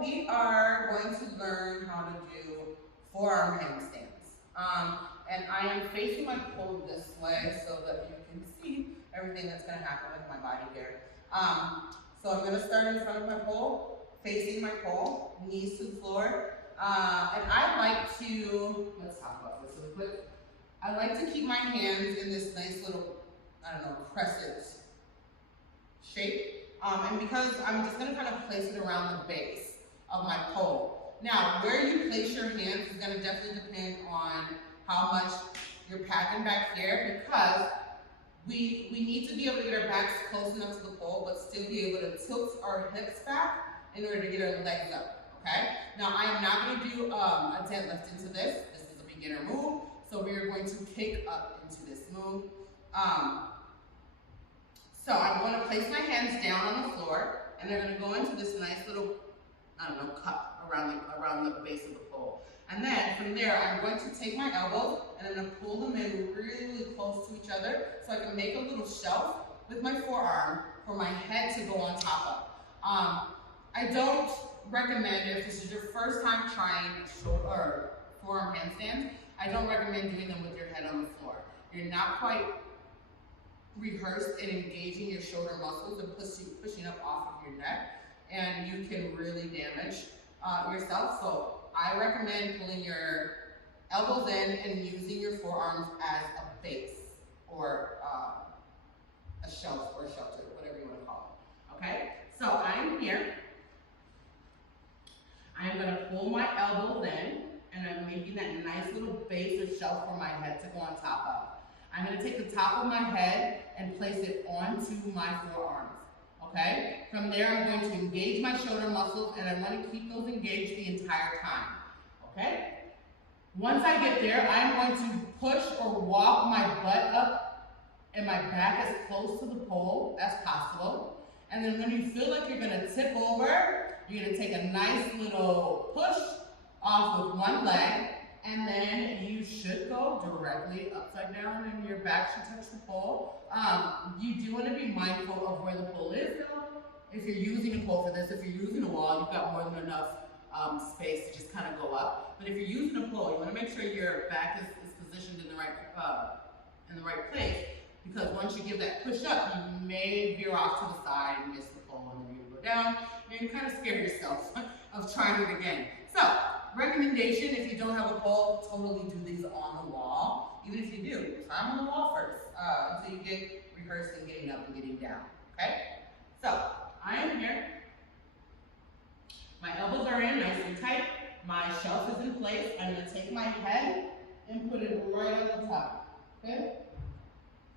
we are going to learn how to do forearm handstands. And I am facing my pole this way so that you can see everything that's going to happen with my body here. So I'm going to start in front of my pole, facing my pole, knees to the floor. And I like to, let's talk about this really quick. I like to keep my hands in this nice little, crescent shape. And because I'm just gonna kind of place it around the base of my pole. Now, where you place your hands is gonna definitely depend on how much you're packing back here, because we need to be able to get our backs close enough to the pole, but still be able to tilt our hips back in order to get our legs up, okay? Now, I am not gonna do a deadlift into this. This is a beginner move, so we are going to kick up into this move. So I'm going to place my hands down on the floor, and they're going to go into this nice little, cup around the base of the pole. And then from there, I'm going to take my elbows and I'm going to pull them in really close to each other so I can make a little shelf with my forearm for my head to go on top of. I don't recommend, if this is your first time trying forearm handstands, I don't recommend doing them with your head on the floor. You're not quite rehearsed in engaging your shoulder muscles and pushing up off of your neck, and you can really damage yourself. So I recommend pulling your elbows in and using your forearms as a base or a shelf or shelter, whatever you want to call it. Okay, so I'm here. I'm going to pull my elbows in, and I'm making that nice little base or shelf for my head to go on top of. I'm going to take the top of my head and place it onto my forearms, okay? From there, I'm going to engage my shoulder muscles, and I'm going to keep those engaged the entire time, okay? Once I get there, I'm going to push or walk my butt up and my back as close to the pole as possible. And then when you feel like you're going to tip over, you're going to take a nice little push off with one leg, and then you should go directly upside down and your back should touch the pole. You do want to be mindful of where the pole is though. If you're using a pole for this, if you're using a wall, you've got more than enough space to just kind of go up. But if you're using a pole, you want to make sure your back is positioned in the right place, because once you give that push up, you may veer off to the side and miss the pole, and then you go down, and you kind of scare yourself of trying it again. So, recommendation, if you don't have a pole, totally do these on the wall. Even if you do, try them on the wall first until you get rehearsed in getting up and getting down, okay? So, I am here. My elbows are in nice and tight. My shelf is in place. I'm going to take my head and put it right on the top, okay?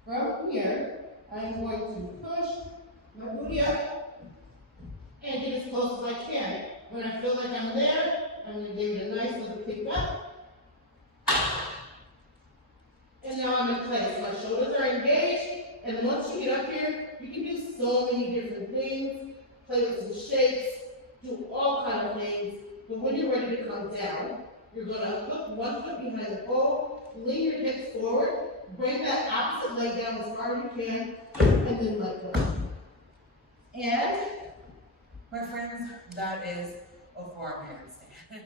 From here, I'm going to push my booty up and get as close as I can. When I feel like I'm there, I'm going to give it a nice little kick up. And now I'm in place. My shoulders are engaged. And once you get up here, you can do so many different things. Play with some shapes, do all kinds of things. But when you're ready to come down, you're going to put one foot behind the pole, lean your hips forward, bring that opposite leg down as far as you can, and then let go. And, my friends, that is a forearm handstand.